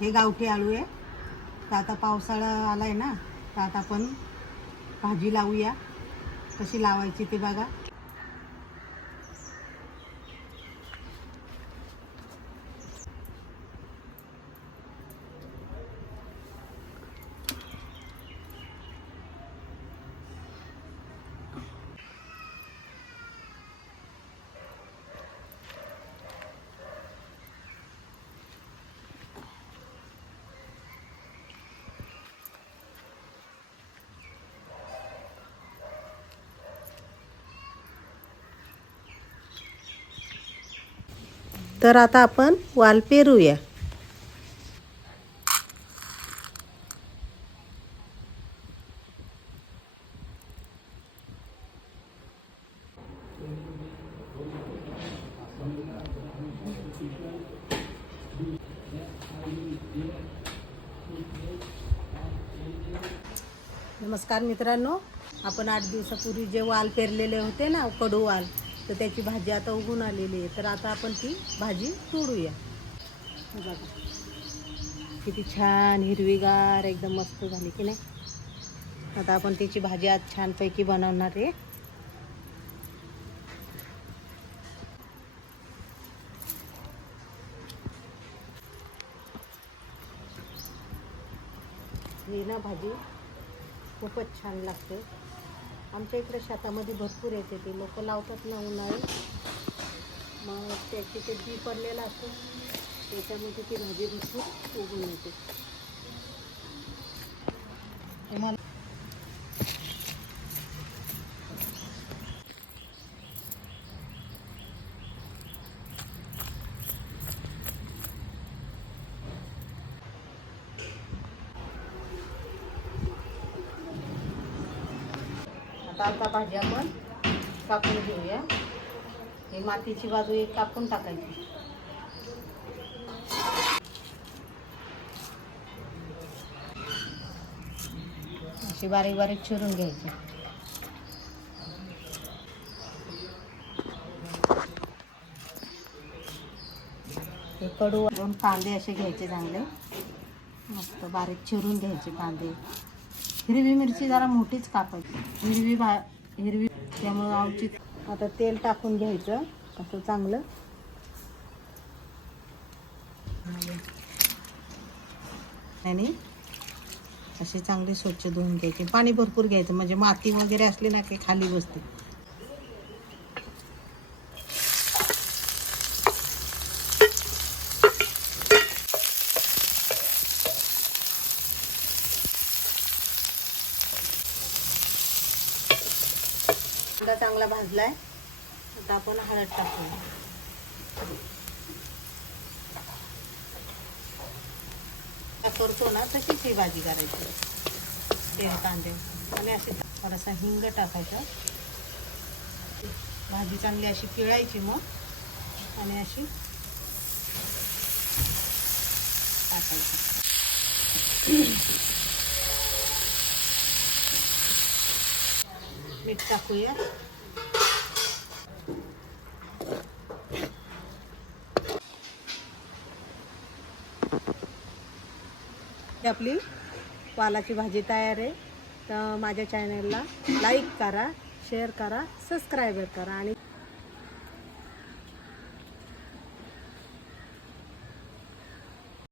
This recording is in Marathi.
हे गावठी आळू आहे. तर आता पावसाळा आला आहे ना तर आता आपण भाजी लावूया. कशी लावायची ते बघा. तर आता आपण वाल पेरूया नमस्कार मित्रांनो आपण आठ दिवसापूर्वी जे वाल पेरलेले होते ना कडू वाल तर त्याची भाजी आता उगून आलेली आहे. तर आता आपण ती भाजी तोडूया. बघा. किती छान हिरवीगार एकदम मस्त झाली की नाही? आता आपण त्याची भाजी आज छानपैकी बनवणार आहे. ही ना भाजी खूपच छान लागते. आमच्या इकडे शेतामध्ये भरपूर येते ते. लोक लावतात ना उन्हाळी. मग त्याची ते बी पडलेलं असतं. त्याच्यामध्ये ती भाजी भरपूर उगून येते. आता आता भाजी आपण कापून घेऊया. ही मातीची बाजू एक कापून टाकायची. अशी बारीक बारीक चिरून घ्यायची. हे कडू दोन कांदे असे घ्यायचे चांगले. मस्त बारीक चिरून घ्यायचे कांदे. हिरवी मिरची जरा मोठीच कापायची. हिरवी भा हिरवी त्यामुळं आवचित आता तेल टाकून घ्यायचं असं चांगलं. आणि असे चांगले स्वच्छ धुवून घ्यायचे. पाणी भरपूर घ्यायचं. म्हणजे माती वगैरे असली ना की खाली बसते. कांदा चांगला आहे आता आपण हळद टाकूया. करतो ना तशीच ही भाजी करायची? तेल कांदे. आणि अशी थोडासा हिंग टाकायचा. भाजी चांगली अशी पिळायची मग. आणि अशी टाकायची. मीठ टाकूया. आपली पालाची भाजी तयार आहे. तर माझ्या चॅनलला लाईक करा शेअर करा सबस्क्राईब करा आणि